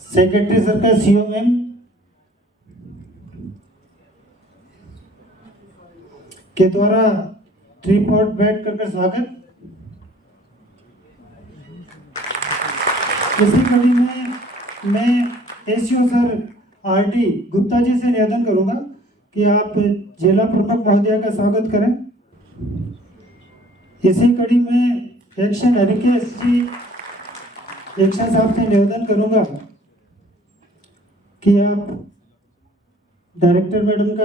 Secretary sir का CO ma'am के द्वारा ट्रीपॉट बैठ कर स्वागत। इसी कड़ी में मैं SEO sir RT Gupta ji से निवेदन करूंगा कि आप जिला प्रमुख महोदया का स्वागत करें। इसी कड़ी में एक्शन हरिकेश जी एक्शन साहब से निवेदन करूंगा कि आप डायरेक्टर मैडम का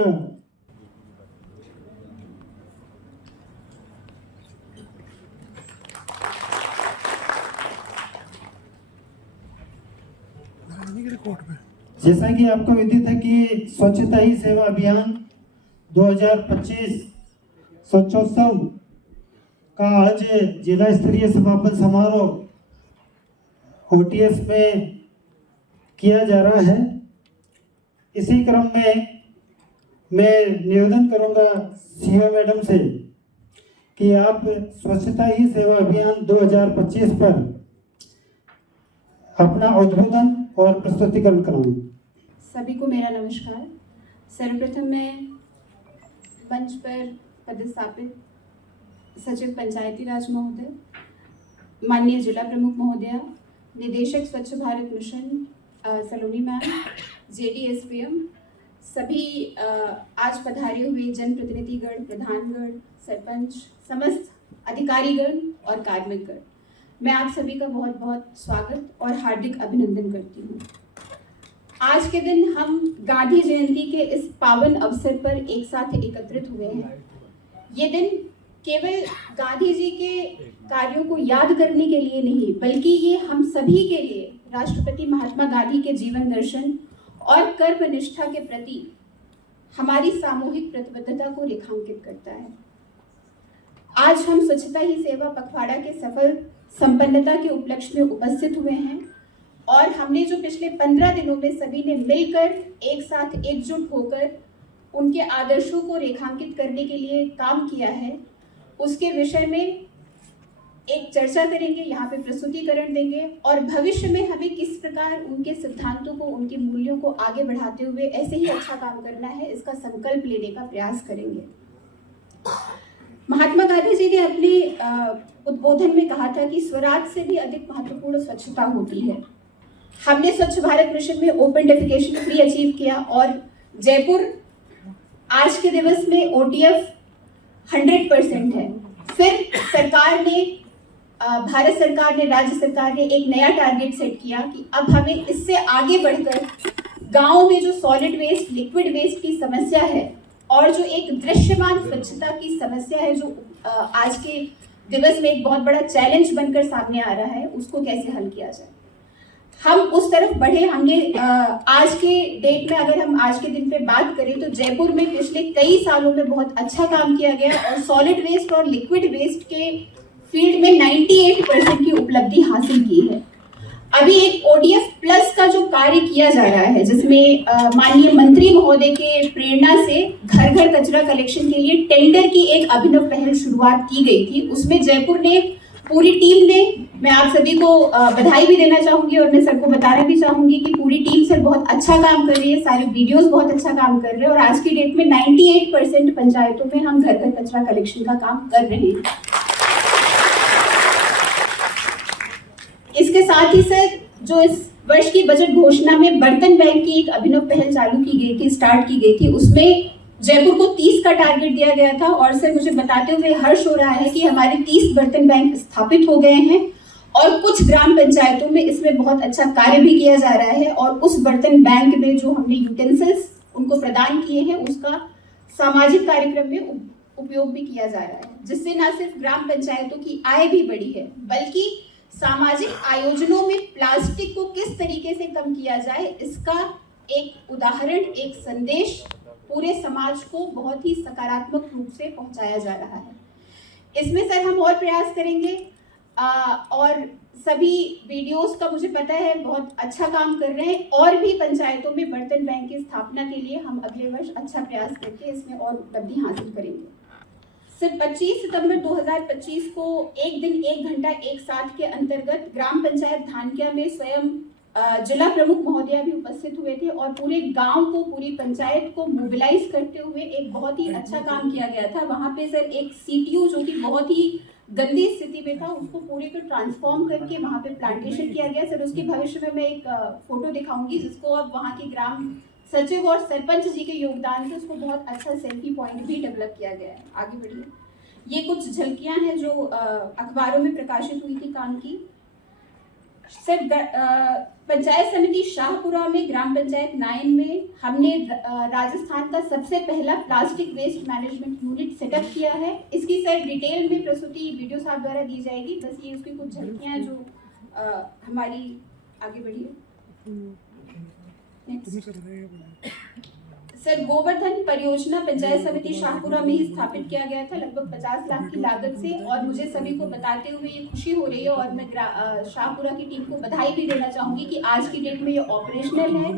जैसा कि आपको विदित है कि स्वच्छता ही सेवा अभियान 2025 स्वच्छोत्सव का आज जिला स्तरीय समापन समारोह ओटीएस में किया जा रहा है। इसी क्रम में मैं निवेदन करूंगा सीओ मैडम से कि आप स्वच्छता ही सेवा अभियान 2025 पर अपना उद्बोधन और प्रस्तुतिकरण कराएं। सभी को मेरा नमस्कार। सर्वप्रथम मैं मंच पर पदस्थापित सचिव पंचायती राज महोदय, माननीय जिला प्रमुख महोदया, निदेशक स्वच्छ भारत मिशन सलोनी मैम, JDSPM, सभी आज पधारे हुए जनप्रतिनिधिगण, प्रधानगण, सरपंच, समस्त अधिकारीगण और कार्मिकगण, मैं आप सभी का बहुत बहुत स्वागत और हार्दिक अभिनंदन करती हूँ। आज के दिन हम गांधी जयंती के इस पावन अवसर पर एक साथ एकत्रित हुए हैं। ये दिन केवल गांधी जी के कार्यों को याद करने के लिए नहीं, बल्कि ये हम सभी के लिए राष्ट्रपति महात्मा गांधी के जीवन दर्शन और कर्मनिष्ठा के प्रति हमारी सामूहिक प्रतिबद्धता को रेखांकित करता है। आज हम स्वच्छता ही सेवा पखवाड़ा के सफल संपन्नता के उपलक्ष्य में उपस्थित हुए हैं और हमने जो पिछले 15 दिनों में सभी ने मिलकर एक साथ एकजुट होकर उनके आदर्शों को रेखांकित करने के लिए काम किया है, उसके विषय में एक चर्चा करेंगे, यहाँ पे प्रस्तुतिकरण देंगे और भविष्य में हमें किस प्रकार उनके सिद्धांतों को, उनके मूल्यों को आगे बढ़ाते हुए ऐसे ही अच्छा काम करना है, इसका संकल्प लेने का प्रयास करेंगे। महात्मा गांधी जी ने अपने उद्बोधन में कहा था कि स्वराज से भी अधिक महत्वपूर्ण स्वच्छता होती है। हमने स्वच्छ भारत मिशन में ओपन डेफिकेशन फ्री अचीव किया और जयपुर आज के दिवस में OTF 100% है। फिर सरकार ने, भारत सरकार ने, राज्य सरकार ने एक नया टारगेट सेट किया कि अब हमें इससे आगे बढ़कर गांव में जो सॉलिड वेस्ट, लिक्विड वेस्ट की समस्या है और जो एक दृश्यमान स्वच्छता की समस्या है, जो आज के दिवस में एक बहुत बड़ा चैलेंज बनकर सामने आ रहा है, उसको कैसे हल किया जाए, हम उस तरफ बढ़े। हमने आज के डेट में, अगर हम आज के दिन पे बात करें तो जयपुर में पिछले कई सालों में बहुत अच्छा काम किया गया और सॉलिड वेस्ट और लिक्विड वेस्ट के फील्ड में 98% की उपलब्धि हासिल की है। अभी एक ODF प्लस का जो कार्य किया जा रहा है, जिसमें माननीय मंत्री महोदय के प्रेरणा से घर घर कचरा कलेक्शन के लिए टेंडर की एक अभिनव पहल शुरुआत की गई थी। उसमें जयपुर ने, पूरी टीम ने, मैं आप सभी को बधाई भी देना चाहूंगी और मैं सर को बताना भी चाहूंगी कि पूरी टीम सर बहुत अच्छा काम कर रही है, सारे वीडियोस बहुत अच्छा काम कर रहे हैं और आज की डेट में 98% पंचायतों में हम घर घर कचरा कलेक्शन का काम कर रहे हैं। इसके साथ ही सर, जो इस वर्ष की बजट घोषणा में बर्तन बैंक की एक अभिनव पहल चालू की गई थी, स्टार्ट की गई थी, उसमें जयपुर को 30 का टारगेट दिया गया था और सर मुझे बताते हुए हर्ष हो रहा है कि हमारे 30 बर्तन बैंक स्थापित हो गए हैं और कुछ ग्राम पंचायतों में इसमें बहुत अच्छा कार्य भी किया जा रहा है और उस बर्तन बैंक में जो हमने यूटेंसिल्स उनको प्रदान किए हैं, उसका सामाजिक कार्यक्रम में उपयोग भी किया जा रहा है, जिससे न सिर्फ ग्राम पंचायतों की आय भी बढ़ी है, बल्कि सामाजिक आयोजनों में प्लास्टिक को किस तरीके से कम किया जाए, इसका एक उदाहरण, एक संदेश पूरे समाज को बहुत ही सकारात्मक रूप से पहुंचाया जा रहा है। इसमें सर हम और प्रयास करेंगे और सभी वीडियोस का मुझे पता है बहुत अच्छा काम कर रहे हैं, और भी पंचायतों में बर्तन बैंक की स्थापना के लिए हम अगले वर्ष अच्छा प्रयास करके इसमें और उपलब्धि हासिल करेंगे। सिर्फ 25 सितंबर 2025 को एक दिन 1 घंटा एक साथ के अंतर्गत ग्राम पंचायत धानक्या में स्वयं जिला प्रमुख महोदया भी उपस्थित हुए थे और पूरे गांव को, पूरी पंचायत को मोबिलाइज करते हुए एक बहुत ही अच्छा काम किया गया था। वहां पे सर एक सीटीयू जो कि बहुत ही गंदी स्थिति में था, उसको पूरे को ट्रांसफॉर्म करके वहां पे प्लांटेशन किया गया। सर उसके भविष्य में मैं एक फोटो दिखाऊंगी, जिसको अब वहां के ग्राम सचिव और सरपंच जी के योगदान से उसको बहुत अच्छा सेल्फी पॉइंट भी डेवलप किया गया है। आगे बढ़िए। ये कुछ झलकियां हैं जो अखबारों में प्रकाशित हुई थी काम की। सर पंचायत समिति शाहपुरा में ग्राम पंचायत 9 में हमने राजस्थान का सबसे पहला plastic waste management unit setup किया है। इसकी सर डिटेल में प्रस्तुति वीडियो साहब द्वारा दी जाएगी, बस ये उसकी कुछ झलकियां जो हमारी। आगे बढ़िए। सर गोवर्धन परियोजना पंचायत समिति शाहपुरा में ही स्थापित किया गया था, लगभग 50 लाख की लागत से, और मुझे सभी को बताते हुए ये खुशी हो रही है और मैं शाहपुरा की टीम को बधाई भी देना चाहूंगी कि आज की डेट में ये ऑपरेशनल है,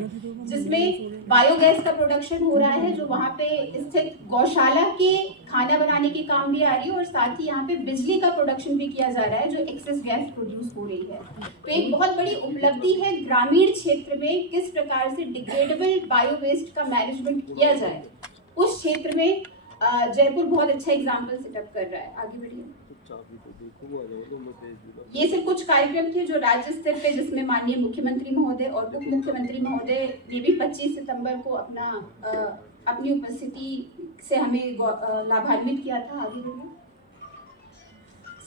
जिसमें बायोगैस का प्रोडक्शन हो रहा है, जो वहाँ पे स्थित गौशाला के खाना बनाने के काम भी आ रही है, और साथ ही यहाँ पे बिजली का प्रोडक्शन भी किया जा रहा है, जो एक्सेस गैस प्रोड्यूस हो रही है। तो एक बहुत बड़ी उपलब्धि है ग्रामीण क्षेत्र में किस प्रकार से डिग्रेडेबल बायो वेस्ट का मैनेजमेंट किया जाए, उस क्षेत्र में जयपुर बहुत अच्छा एग्जाम्पल सेटअप कर रहा है। आगे बढ़िए। ये सिर्फ कुछ कार्यक्रम थे जो राज्य स्तर पे, जिसमें माननीय मुख्यमंत्री महोदय और उप मुख्यमंत्री महोदय ने भी 25 सितंबर को अपनी उपस्थिति से हमें लाभान्वित किया था। आगे बढ़िए।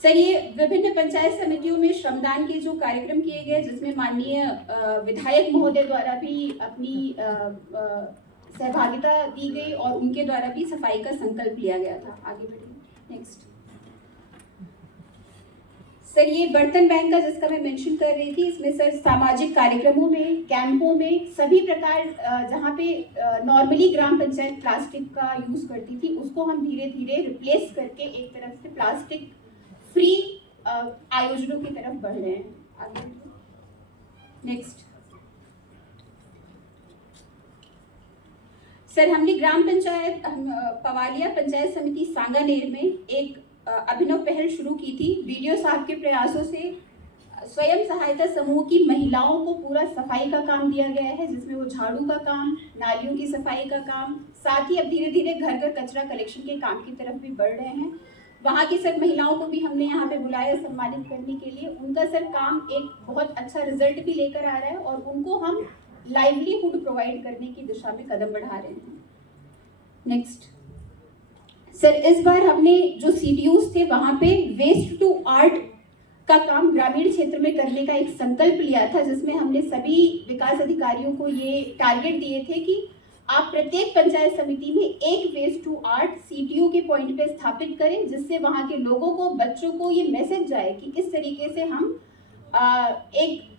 सर ये विभिन्न पंचायत समितियों में श्रमदान के जो कार्यक्रम किए गए, जिसमें माननीय विधायक महोदय द्वारा भी अपनी सहभागिता दी गई और उनके द्वारा भी सफाई का संकल्प लिया गया था। आगे बढ़िए। नेक्स्ट। सर ये बर्तन बैंक का जिसका मैं मेंशन कर रही थी, इसमें सर सामाजिक कार्यक्रमों में, कैंपों में, सभी प्रकार जहाँ पे नॉर्मली ग्राम पंचायत प्लास्टिक का यूज करती थी, उसको हम धीरे धीरे रिप्लेस करके एक तरफ से प्लास्टिक फ्री आयोजनों की तरफ बढ़ रहे हैं। आगे। नेक्स्ट। सर हमने ग्राम पंचायत पवालिया पंचायत समिति सांगानेर में एक अभिनव पहल शुरू की थी। वीडियो साहब के प्रयासों से स्वयं सहायता समूह की महिलाओं को पूरा सफाई का काम दिया गया है, जिसमें वो झाड़ू का काम, नालियों की सफाई का काम, साथ ही अब धीरे धीरे घर घर कचरा कलेक्शन के काम की तरफ भी बढ़ रहे हैं। वहाँ की सर महिलाओं को भी हमने यहाँ पे बुलाया सम्मानित करने के लिए। उनका सर काम एक बहुत अच्छा रिजल्ट भी लेकर आ रहा है और उनको हम लाइवलीहुड प्रोवाइड करने की दिशा में कदम बढ़ा रहे हैं। नेक्स्ट। सर इस बार हमने जो सीटीयूज थे वहाँ पे वेस्ट टू आर्ट का काम ग्रामीण क्षेत्र में करने का एक संकल्प लिया था, जिसमें हमने सभी विकास अधिकारियों को ये टारगेट दिए थे कि आप प्रत्येक पंचायत समिति में एक वेस्ट टू आर्ट सीटीयू के पॉइंट पे स्थापित करें, जिससे वहाँ के लोगों को, बच्चों को ये मैसेज जाए कि किस तरीके से हम एक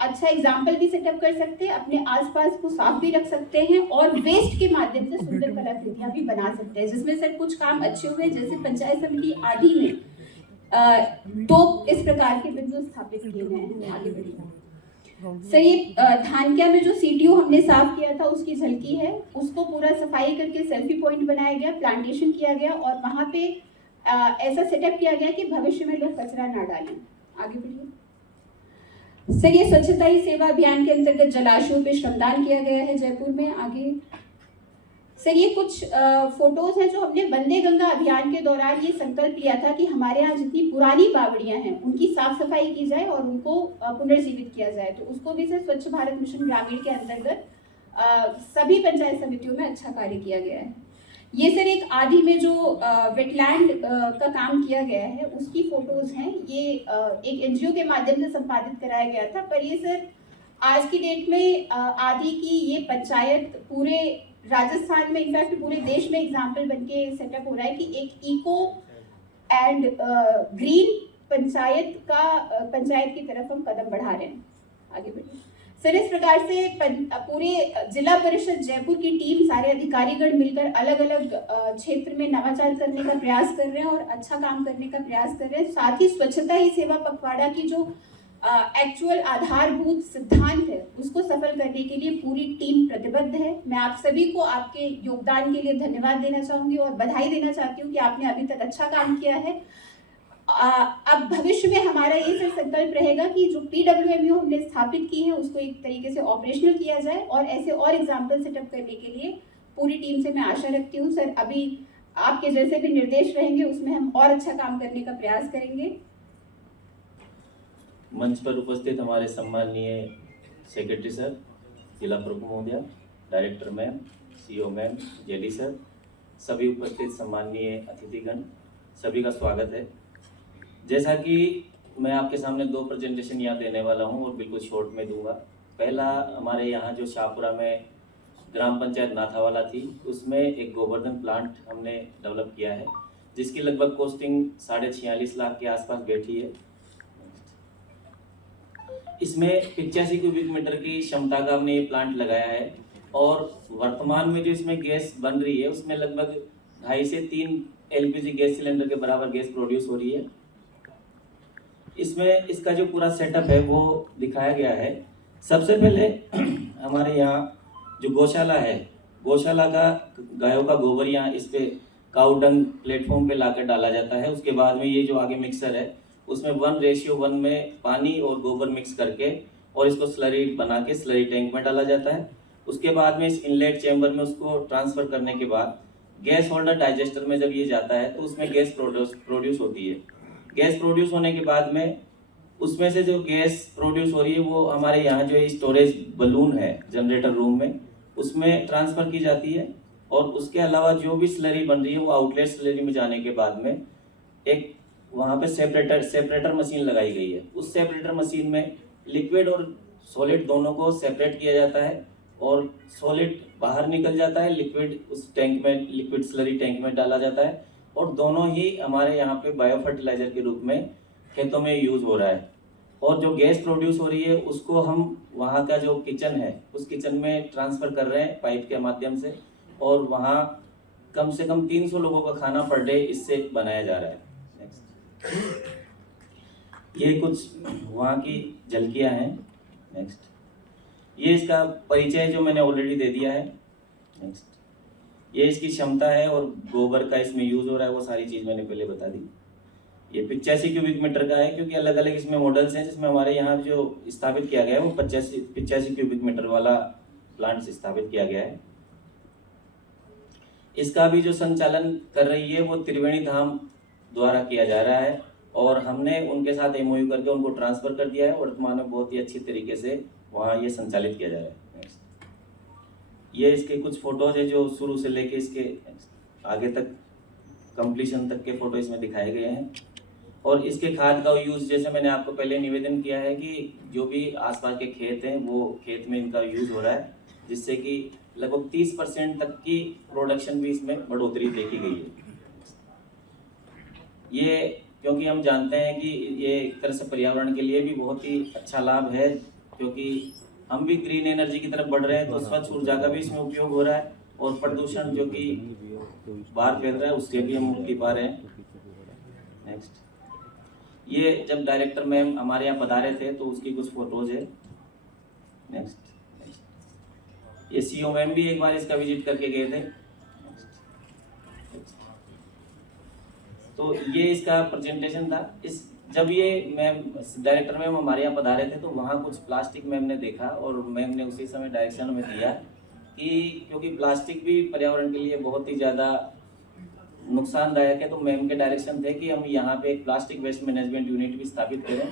अच्छा एग्जाम्पल भी सेटअप कर सकते हैं, अपने आसपास को साफ भी रख सकते हैं और वेस्ट के माध्यम से सुंदर कलाकृतियां भी बना सकते हैं, जिसमें सर कुछ काम अच्छे हुए। जैसे पंचायत समिति आधी में 2 इस प्रकार के बिंदु स्थापित किए गए हैं। आगे बढ़िए। सर ये धानक्या में जो सीटीयू हमने साफ किया था उसकी झलकी है, उसको पूरा सफाई करके सेल्फी पॉइंट बनाया गया, प्लांटेशन किया गया और वहाँ पे ऐसा सेटअप किया गया कि भविष्य में लोग कचरा ना डालें। आगे बढ़िए। सर ये स्वच्छता ही सेवा अभियान के अंतर्गत जलाशयों पे श्रमदान किया गया है जयपुर में। आगे। सर ये कुछ फोटोज हैं जो हमने वंदे गंगा अभियान के दौरान ये संकल्प लिया था कि हमारे यहाँ जितनी पुरानी बावड़ियां हैं उनकी साफ सफाई की जाए और उनको पुनर्जीवित किया जाए। तो उसको भी सर स्वच्छ भारत मिशन ग्रामीण के अंतर्गत सभी पंचायत समितियों में अच्छा कार्य किया गया है। ये सर एक आदि में जो वेटलैंड का काम किया गया है उसकी फोटोज हैं। ये एक एनजीओ के माध्यम से संपादित कराया गया था, पर ये सर आज की डेट में आदि की ये पंचायत पूरे राजस्थान में इनफैक्ट पूरे देश में एग्जाम्पल बनके सेटअप हो रहा है कि एक इको एंड ग्रीन पंचायत की तरफ हम कदम बढ़ा रहे हैं। आगे बढ़िए सर। इस प्रकार से पूरे जिला परिषद जयपुर की टीम, सारे अधिकारीगण मिलकर अलग अलग क्षेत्र में नवाचार करने का प्रयास कर रहे हैं और अच्छा काम करने का प्रयास कर रहे हैं। साथ ही स्वच्छता ही सेवा पखवाड़ा की जो एक्चुअल आधारभूत सिद्धांत है उसको सफल करने के लिए पूरी टीम प्रतिबद्ध है। मैं आप सभी को आपके योगदान के लिए धन्यवाद देना चाहूंगी और बधाई देना चाहती हूँ कि आपने अभी तक अच्छा काम किया है। अब भविष्य में हमारा ये सिर्फ संकल्प रहेगा कि जो PWMU हमने स्थापित की है उसको एक तरीके से ऑपरेशनल किया जाए और ऐसे और एग्जाम्पल सेटअप करने के लिए पूरी टीम से मैं आशा रखती हूँ। सर, अभी आपके जैसे भी निर्देश रहेंगे उसमें हम और अच्छा काम करने का प्रयास करेंगे। मंच पर उपस्थित हमारे सम्माननीय सेक्रेटरी सर, जिला प्रमुख महोदय, director ma'am, CO ma'am, JD sir, सभी उपस्थित सम्माननीय अतिथिगण, सभी का स्वागत है। जैसा कि मैं आपके सामने 2 प्रेजेंटेशन यहाँ देने वाला हूँ और बिल्कुल शॉर्ट में दूंगा। पहला, हमारे यहाँ जो शाहपुरा में ग्राम पंचायत नाथावाला थी उसमें एक गोवर्धन प्लांट हमने डेवलप किया है जिसकी लगभग कॉस्टिंग 46.5 लाख के आसपास बैठी है। इसमें 85 क्यूबिक मीटर की क्षमता का हमने ये प्लांट लगाया है और वर्तमान में जो इसमें गैस बन रही है उसमें लगभग 2.5 से 3 LPG गैस सिलेंडर के बराबर गैस प्रोड्यूस हो रही है। इसमें इसका जो पूरा सेटअप है वो दिखाया गया है। सबसे पहले हमारे यहाँ जो गौशाला है, गौशाला का गायों का गोबर यहाँ इस पे काऊ डंग प्लेटफॉर्म पे लाकर डाला जाता है। उसके बाद में ये जो आगे मिक्सर है उसमें 1:1 में पानी और गोबर मिक्स करके और इसको स्लरी बना के स्लरी टैंक में डाला जाता है। उसके बाद में इस इनलेट चैम्बर में उसको ट्रांसफर करने के बाद गैस होल्डर डाइजेस्टर में जब ये जाता है तो उसमें गैस प्रोड्यूस होती है। गैस प्रोड्यूस होने के बाद में उसमें से जो गैस प्रोड्यूस हो रही है वो हमारे यहाँ जो स्टोरेज बलून है जनरेटर रूम में उसमें ट्रांसफर की जाती है और उसके अलावा जो भी स्लरी बन रही है वो आउटलेट स्लरी में जाने के बाद में एक वहाँ पे सेपरेटर मशीन लगाई गई है। उस सेपरेटर मशीन में लिक्विड और सॉलिड दोनों को सेपरेट किया जाता है और सॉलिड बाहर निकल जाता है, लिक्विड उस टैंक में, लिक्विड स्लरी टैंक में डाला जाता है और दोनों ही हमारे यहाँ पे बायो फर्टिलाइजर के रूप में खेतों में यूज हो रहा है। और जो गैस प्रोड्यूस हो रही है उसको हम वहाँ का जो किचन है उस किचन में ट्रांसफर कर रहे हैं पाइप के माध्यम से और वहाँ कम से कम 300 लोगों का खाना पर डे इससे बनाया जा रहा है। ये कुछ वहाँ की झलकियाँ हैं। नेक्स्ट, ये इसका परिचय जो मैंने ऑलरेडी दे दिया है। नेक्स्ट, ये इसकी क्षमता है और गोबर का इसमें यूज हो रहा है वो सारी चीज मैंने पहले बता दी। ये 85 क्यूबिक मीटर का है क्योंकि अलग अलग इसमें मॉडल्स हैं जिसमें हमारे यहाँ जो स्थापित किया गया है वो 85 क्यूबिक मीटर वाला प्लांट स्थापित किया गया है। इसका भी जो संचालन कर रही है वो त्रिवेणी धाम द्वारा किया जा रहा है और हमने उनके साथ MOU करके उनको ट्रांसफर कर दिया है। वर्तमान में बहुत ही अच्छी तरीके से वहाँ ये संचालित किया जा रहा है। ये इसके कुछ फोटोज है जो शुरू से लेके इसके आगे तक कंप्लीशन तक के फोटो इसमें दिखाए गए हैं। और इसके खाद का यूज जैसे मैंने आपको पहले निवेदन किया है कि जो भी आसपास के खेत हैं वो खेत में इनका यूज हो रहा है जिससे कि लगभग 30% तक की प्रोडक्शन भी इसमें बढ़ोतरी देखी गई है। ये क्योंकि हम जानते हैं कि ये एक तरह से पर्यावरण के लिए भी बहुत ही अच्छा लाभ है क्योंकि हम भी ग्रीन एनर्जी की तरफ बढ़ रहे हैं तो स्वच्छ ऊर्जा का भी इसमें उपयोग हो रहा है और प्रदूषण जो कि बाहर फैल रहा है उससे भी हम मुक्ति पा रहे हैं। नेक्स्ट, ये जब डायरेक्टर मैम हमारे यहाँ पधारे थे तो उसकी कुछ फोटोज है। नेक्स्ट, ये CO मैम भी एक बार इसका विजिट करके गए थे। तो ये इसका प्रेजेंटेशन था। इस जब ये मैम डायरेक्टर मैम हमारे यहाँ पधारे थे तो वहाँ कुछ प्लास्टिक मैम ने देखा और मैम ने उसी समय डायरेक्शन में दिया कि क्योंकि प्लास्टिक भी पर्यावरण के लिए बहुत ही ज़्यादा नुकसानदायक है तो मैम के डायरेक्शन थे कि हम यहाँ पे एक प्लास्टिक वेस्ट मैनेजमेंट यूनिट भी स्थापित करें।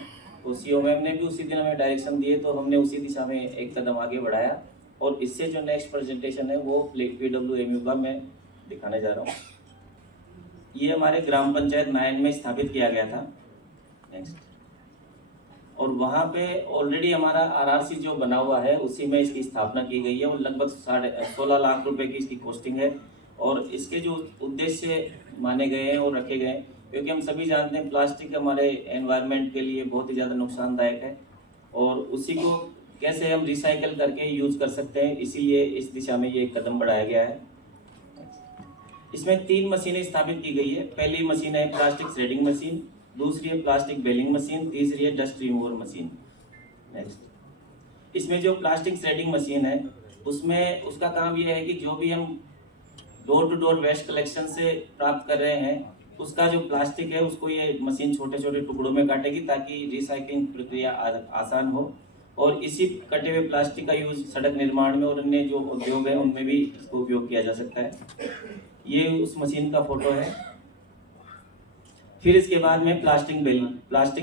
तो CO मैम ने भी उसी दिन हमें डायरेक्शन दिए तो हमने उसी दिशा में एक कदम आगे बढ़ाया और इससे जो नेक्स्ट प्रेजेंटेशन है वो PWMU का मैं दिखाने जा रहा हूँ। ये हमारे ग्राम पंचायत 9 में स्थापित किया गया था। नेक्स्ट, और वहाँ पे ऑलरेडी हमारा आरआरसी जो बना हुआ है उसी में इसकी स्थापना की गई है और लगभग 16 लाख रुपए की इसकी कॉस्टिंग है। और इसके जो उद्देश्य माने गए हैं और रखे गए हैं, क्योंकि हम सभी जानते हैं प्लास्टिक हमारे एनवायरनमेंट के लिए बहुत ही ज़्यादा नुकसानदायक है और उसी को कैसे हम रिसाइकल करके यूज कर सकते हैं, इसीलिए इस दिशा में ये एक कदम बढ़ाया गया है। इसमें 3 मशीनें स्थापित की गई है। पहली मशीन है प्लास्टिक श्रेडिंग मशीन, दूसरी है प्लास्टिक बेलिंग मशीन, तीसरी है डस्ट रिमूवर मशीन। नेक्स्ट, इसमें जो प्लास्टिक श्रेडिंग मशीन है उसमें उसका काम यह है कि जो भी हम door to door waste collection से प्राप्त कर रहे हैं उसका जो प्लास्टिक है उसको ये मशीन छोटे छोटे टुकड़ों में काटेगी ताकि रिसाइकलिंग प्रक्रिया आसान हो। और इसी कटे हुए प्लास्टिक का यूज सड़क निर्माण में और अन्य जो उद्योग है उनमें भी इसको उपयोग किया जा सकता है। ये उस मशीन का फोटो है। फिर इसके बाद में प्लास्टिक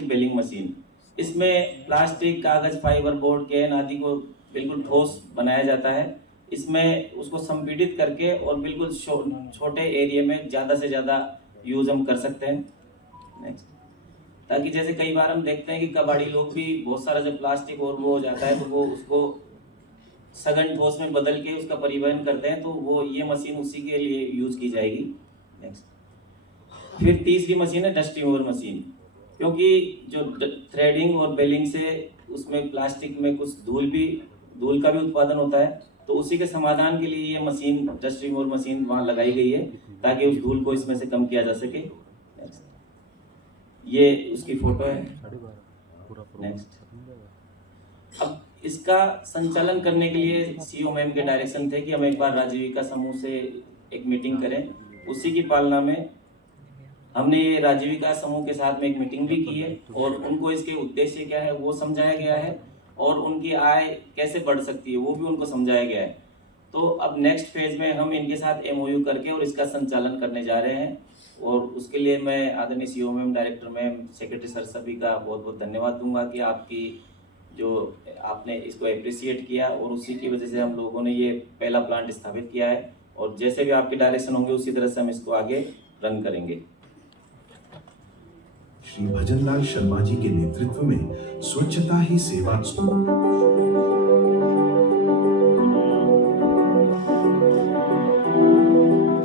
बेलिंग मशीन। इसमें प्लास्टिक, कागज, फाइबर बोर्ड, कैन आदि को बिल्कुल ठोस बनाया जाता है। इसमें उसको संपीड़ित करके और बिल्कुल छोटे एरिया में ज़्यादा से ज़्यादा यूज हम कर सकते हैं। नेक्स्ट, ताकि जैसे कई बार हम देखते हैं कि कबाड़ी लोग भी बहुत सारा जब प्लास्टिक और वो हो जाता है तो वो उसको सघन ठोस में बदल के उसका परिवहन करते हैं, तो वो ये मशीन उसी के लिए यूज की जाएगी। नेक्स्ट, फिर तीसरी मशीन है डस्ट रिमूवर मशीन, क्योंकि जो थ्रेडिंग और बेलिंग से उसमें प्लास्टिक में कुछ धूल का भी उत्पादन होता है, तो उसी के समाधान के लिए ये मशीन डस्ट रिमूवर मशीन वहाँ लगाई गई है ताकि उस धूल को इसमें से कम किया जा सके। नेक्स्ट, ये उसकी फोटो है। नेक्स्ट, अब इसका संचालन करने के लिए सीईओ मैम के डायरेक्शन थे कि हम एक बार राजीविका समूह से एक मीटिंग करें। उसी की पालना में हमने ये राजीविका समूह के साथ में एक मीटिंग भी की है और उनको इसके उद्देश्य क्या है वो समझाया गया है और उनकी आय कैसे बढ़ सकती है वो भी उनको समझाया गया है। तो अब नेक्स्ट फेज में हम इनके साथ एमओयू करके और इसका संचालन करने जा रहे हैं और उसके लिए मैं आदरणीय CEO ma'am, director ma'am, secretary sir सभी का बहुत बहुत धन्यवाद दूंगा कि आपकी जो आपने इसको अप्रिशिएट किया और उसी की वजह से हम लोगों ने ये पहला प्लांट स्थापित किया है और जैसे भी आपके डायरेक्शन होंगे उसी तरह से हम इसको आगे रन करेंगे। श्री भजनलाल शर्मा जी के नेतृत्व में स्वच्छता ही सेवा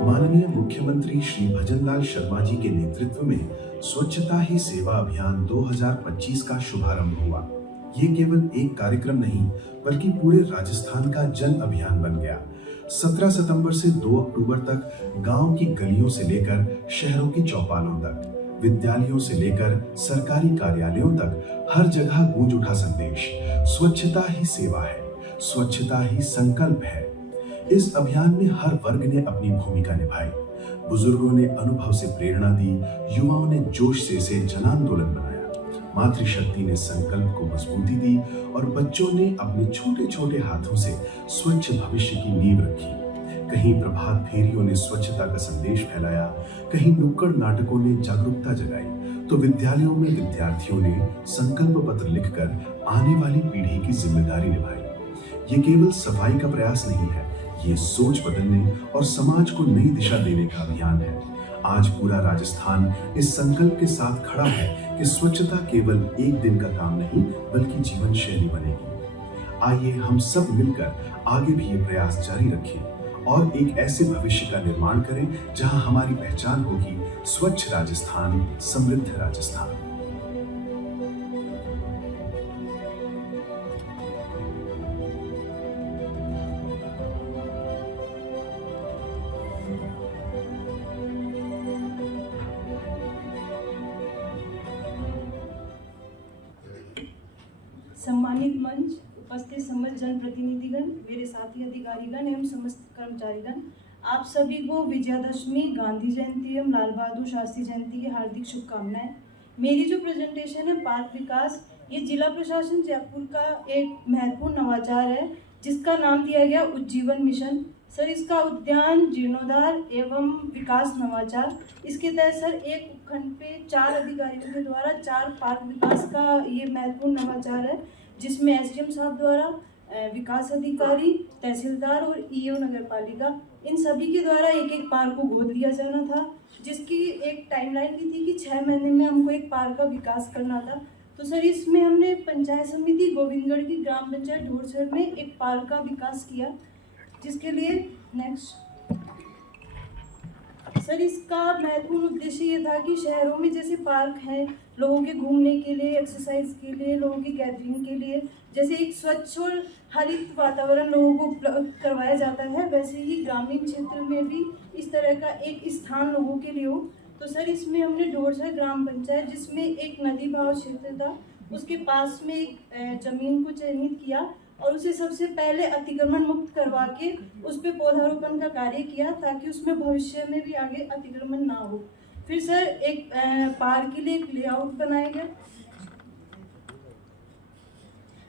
माननीय मुख्यमंत्री श्री भजनलाल शर्मा जी के नेतृत्व में स्वच्छता ही सेवा अभियान 2025 का शुभारंभ हुआ। ये केवल एक कार्यक्रम नहीं बल्कि पूरे राजस्थान का जन अभियान बन गया। 17 सितंबर से 2 अक्टूबर तक गांव की गलियों से लेकर शहरों की चौपालों तक, विद्यालयों से लेकर सरकारी कार्यालयों तक हर जगह गूंज उठा संदेश, स्वच्छता ही सेवा है, स्वच्छता ही संकल्प है। इस अभियान में हर वर्ग ने अपनी भूमिका निभाई। बुजुर्गों ने अनुभव से प्रेरणा दी, युवाओं ने जोश से इसे जन आंदोलन बनाया, मातृशक्ति ने संकल्प को मजबूती दी और बच्चों ने अपने छोटे छोटे हाथों से स्वच्छ भविष्य की नींव रखी। कहीं प्रभात फेरियों ने स्वच्छता का संदेश फैलाया, कहीं नुक्कड़ नाटकों ने जागरूकता जगाई, तो विद्यालयों में विद्यार्थियों ने संकल्प पत्र लिखकर आने वाली पीढ़ी की जिम्मेदारी निभाई। ये केवल सफाई का प्रयास नहीं है, ये सोच बदलने और समाज को नई दिशा देने का अभियान है। आज पूरा राजस्थान इस संकल्प के साथ खड़ा है कि स्वच्छता केवल एक दिन का काम नहीं बल्कि जीवन शैली बनेगी। आइए हम सब मिलकर आगे भी ये प्रयास जारी रखें और एक ऐसे भविष्य का निर्माण करें जहां हमारी पहचान होगी स्वच्छ राजस्थान, समृद्ध राजस्थान। सम्मानित मंच, उपस्थित समस्त जनप्रतिनिधिगण, मेरे साथी अधिकारीगण एवं समस्त कर्मचारीगण, आप सभी को विजयादशमी, गांधी जयंती एवं लाल बहादुर शास्त्री जयंती की हार्दिक शुभकामनाएं। मेरी जो प्रेजेंटेशन है पार्क विकास, ये जिला प्रशासन जयपुर का एक महत्वपूर्ण नवाचार है जिसका नाम दिया गया उज्जीवन मिशन। सर, इसका उद्यान जीर्णोद्धार एवं विकास नवाचार, इसके तहत सर एक उपखंड पे 4 अधिकारियों के द्वारा 4 पार्क विकास का ये महत्वपूर्ण नवाचार है, जिसमें एसडीएम साहब द्वारा विकास अधिकारी, तहसीलदार और ईओ नगर पालिका, इन सभी के द्वारा एक एक पार्क को गोद लिया जाना था, जिसकी एक टाइमलाइन भी थी कि 6 महीने में हमको एक पार्क का विकास करना था। तो तो सर इसमें हमने पंचायत समिति गोविंदगढ़ की ग्राम पंचायत ढोरसर में एक पार्क का विकास किया, जिसके लिए नेक्स्ट सर इसका महत्वपूर्ण उद्देश्य ये था कि शहरों में जैसे पार्क हैं लोगों के घूमने के लिए, एक्सरसाइज के लिए, लोगों की गैदरिंग के लिए, जैसे एक स्वच्छ और हरित वातावरण लोगों को उपलब्ध करवाया जाता है, वैसे ही ग्रामीण क्षेत्र में भी इस तरह का एक स्थान लोगों के लिए हो। तो सर इसमें हमने ढोरसर ग्राम पंचायत, जिसमें एक नदी भाव क्षेत्र था, उसके पास में एक जमीन को चयनित किया और उसे सबसे पहले अतिक्रमण मुक्त करवा के उस पर पौधारोपण का कार्य किया, ताकि उसमें भविष्य में भी आगे अतिक्रमण ना हो। फिर सर एक पार्क के लिए एक लेआउट बनाया गया।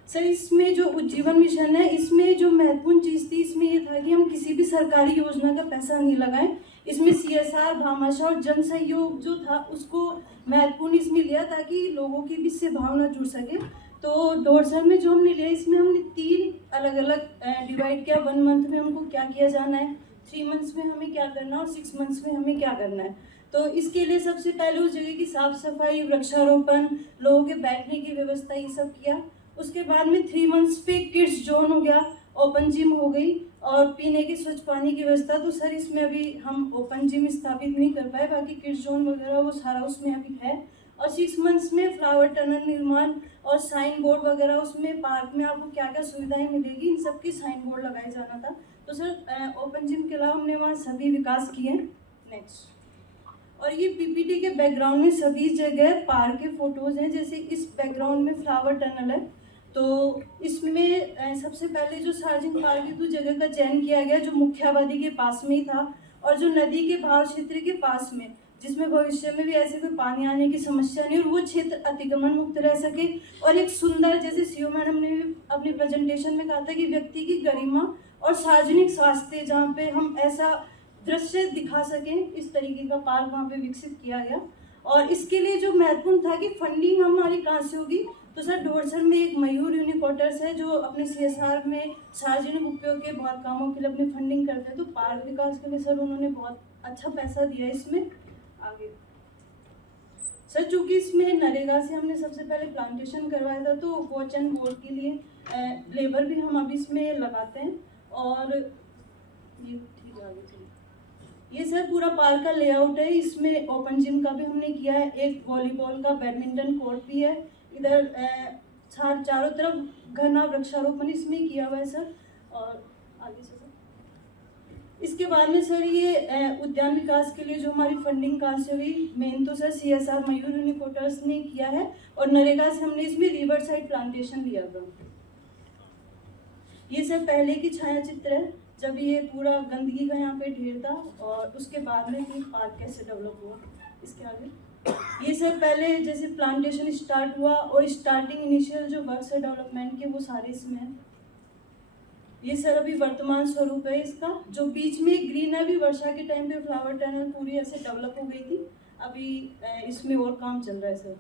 सर इसमें जो उज्जीवन मिशन है, इसमें जो महत्वपूर्ण चीज़ थी इसमें ये था कि हम किसी भी सरकारी योजना का पैसा नहीं लगाएं। इसमें CSR, भामाशाह और जन सहयोग जो था उसको महत्वपूर्ण इसमें लिया, ताकि लोगों की भी इससे भावना जुड़ सके। तो ढोरसर में जो हमने लिया, इसमें हमने 3 अलग अलग डिवाइड किया। 1 मंथ में हमको क्या किया जाना है, 3 मंथ्स में हमें क्या करना है और 6 मंथ्स में हमें क्या करना है। तो इसके लिए सबसे पहले उस जगह की साफ सफाई, वृक्षारोपण, लोगों के बैठने की व्यवस्था, ये सब किया। उसके बाद में 3 मंथ्स पे किड्स जोन हो गया, ओपन जिम हो गई और पीने के स्वच्छ पानी की व्यवस्था। तो सर इसमें अभी हम ओपन जिम स्थापित नहीं कर पाए, बाकी किड्स जोन वगैरह वो सारा उसमें अभी है। और 6 मंथ्स में फ्लावर टनल निर्माण और साइन बोर्ड वगैरह, उसमें पार्क में आपको क्या क्या सुविधाएं मिलेगी, इन सब की साइन बोर्ड लगाए जाना था। तो सर ओपन जिम के अलावा हमने वहाँ सभी विकास किए। नेक्स्ट, और ये PPT के बैकग्राउंड में सभी जगह पार्क के फोटोज हैं। जैसे इस बैकग्राउंड में फ्लावर टनल है, तो इसमें सबसे पहले जो सार्वजनिक पार्क की जगह का चयन किया गया, जो मुख्य आबादी के पास में ही था और जो नदी के भाव क्षेत्र के पास में, जिसमें भविष्य में भी ऐसे कोई पानी आने की समस्या नहीं और वो क्षेत्र अतिक्रमण मुक्त रह सके। और एक सुंदर, जैसे CO मैडम ने भी अपने प्रेजेंटेशन में कहा था कि व्यक्ति की गरिमा और सार्वजनिक स्वास्थ्य, जहाँ पे हम ऐसा दृश्य दिखा सकें, इस तरीके का पार्क वहाँ पे विकसित किया गया। और इसके लिए जो महत्वपूर्ण था कि फंडिंग हमारी कहाँ से होगी, तो सर ढोरसर में एक मयूर यूनिक्वार्टर्स है जो अपने CSR में सार्वजनिक उपयोग के बहुत कामों के लिए अपनी फंडिंग करते हैं। तो पार्क विकास के लिए सर उन्होंने बहुत अच्छा पैसा दिया इसमें। आगे सर चूँकि इसमें नरेगा से हमने सबसे पहले प्लांटेशन करवाया था, तो वॉच एंड बोर्ड के लिए लेबर भी हम अभी इसमें लगाते हैं। और ये ठीक है, आगे चलिए। ये सर पूरा पार्क का लेआउट है। इसमें ओपन जिम का भी हमने किया है, एक वॉलीबॉल का, बैडमिंटन कोर्ट भी है। इधर चारों तरफ घना वृक्षारोपण इसमें किया हुआ है सर। और आगे से इसके बाद में सर ये उद्यान विकास के लिए जो हमारी फंडिंग कहाँ से हुई, मेन तो सर CSR मयूर यूनिक्वार्टर्स ने किया है और नरेगा से हमने इसमें रिवर साइड प्लांटेशन लिया था। ये सर पहले की छाया चित्र है, जब ये पूरा गंदगी का यहाँ पे ढेर था और उसके बाद में कि पार्क कैसे डेवलप हुआ। इसके आगे ये सर पहले जैसे प्लांटेशन स्टार्ट हुआ और स्टार्टिंग इनिशियल जो वर्क्स है डेवलपमेंट के, वो सारे इसमें है। ये सर अभी वर्तमान स्वरूप है इसका। जो बीच में ग्रीन है, अभी वर्षा के टाइम पे फ्लावर टनल पूरी ऐसे डेवलप हो गई थी, अभी इसमें और काम चल रहा है सर।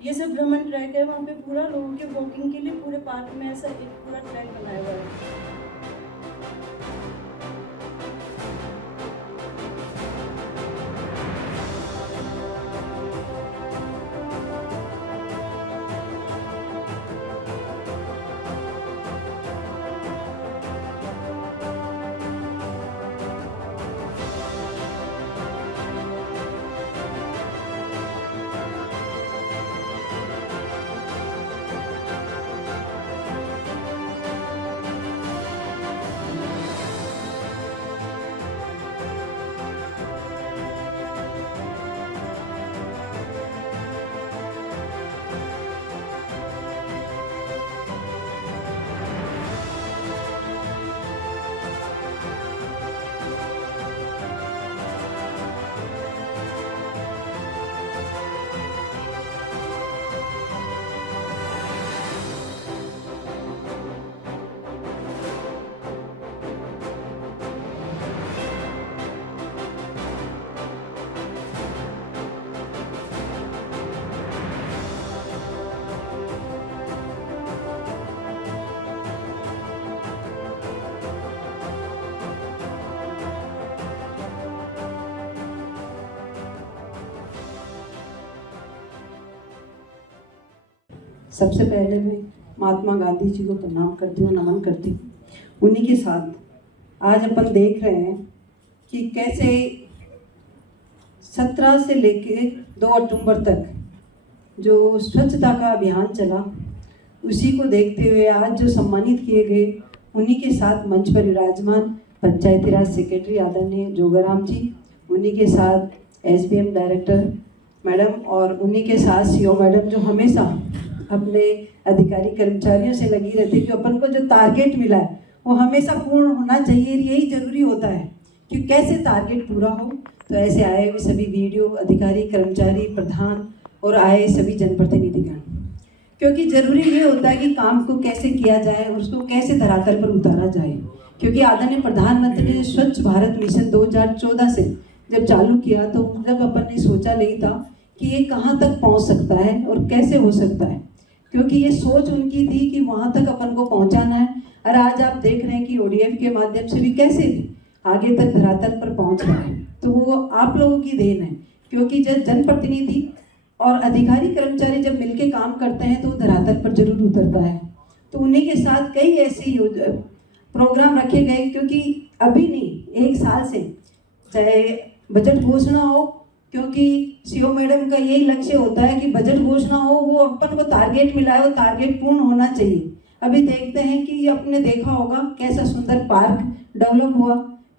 ये सब भ्रमण ट्रैक है, वहाँ पे पूरा लोगों के वॉकिंग के लिए पूरे पार्क में ऐसा एक पूरा ट्रैक बनाया हुआ है। सबसे पहले मैं महात्मा गांधी जी को प्रणाम करती हूँ, नमन करती हूँ। उन्हीं के साथ आज अपन देख रहे हैं कि कैसे 17 से लेके 2 अक्टूबर तक जो स्वच्छता का अभियान चला, उसी को देखते हुए आज जो सम्मानित किए गए, उन्हीं के साथ मंच पर विराजमान पंचायती राज सेक्रेटरी आदरणीय जोगाराम जी, उन्हीं के साथ एसबीएम डायरेक्टर मैडम और उन्हीं के साथ सीओ मैडम, जो हमेशा अपने अधिकारी कर्मचारियों से लगी रहती है कि अपन को जो टारगेट मिला है वो हमेशा पूर्ण होना चाहिए। यही जरूरी होता है कि कैसे टारगेट पूरा हो। तो ऐसे आए हुए सभी वीडियो अधिकारी, कर्मचारी, प्रधान और आए सभी जनप्रतिनिधिगण, क्योंकि जरूरी ये होता है कि काम को कैसे किया जाए और उसको कैसे धरातल पर उतारा जाए। क्योंकि आदरणीय प्रधानमंत्री ने स्वच्छ भारत मिशन 2014 से जब चालू किया तो जब अपन ने सोचा नहीं था कि ये कहाँ तक पहुँच सकता है और कैसे हो सकता है, क्योंकि ये सोच उनकी थी कि वहाँ तक अपन को पहुँचाना है। और आज आप देख रहे हैं कि ODF के माध्यम से भी कैसे आगे तक धरातल पर पहुँच रहा है। तो वो आप लोगों की देन है, क्योंकि जब जनप्रतिनिधि और अधिकारी कर्मचारी जब मिलके काम करते हैं तो धरातल पर जरूर उतरता है। तो उन्हीं के साथ कई ऐसे प्रोग्राम रखे गए, क्योंकि अभी नहीं 1 साल से चाहे बजट घोषणा हो, क्योंकि सीओ मैडम का यही लक्ष्य होता है कि बजट घोषणा हो, वो अपन को टारगेट मिला है, वो टारगेट पूर्ण होना चाहिए। अभी देखते हैं कि आपने देखा होगा कैसा सुंदर पार्क डेवलप हुआ,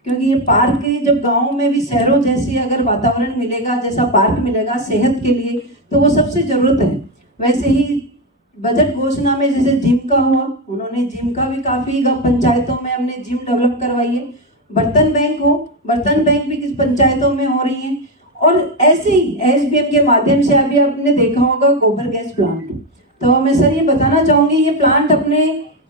क्योंकि ये पार्क जब गाँव में भी शहरों जैसी अगर वातावरण मिलेगा, जैसा पार्क मिलेगा सेहत के लिए, तो वो सबसे ज़रूरत है। वैसे ही बजट घोषणा में जैसे जिम का हुआ, उन्होंने जिम का भी काफ़ी पंचायतों में हमने जिम डेवलप करवाई है। बर्तन बैंक हो, बर्तन बैंक भी किस पंचायतों में हो रही हैं। और ऐसे ही एसबीएम के माध्यम से अभी आपने देखा होगा गोबर गैस प्लांट। तो मैं सर ये बताना चाहूँगी, ये प्लांट अपने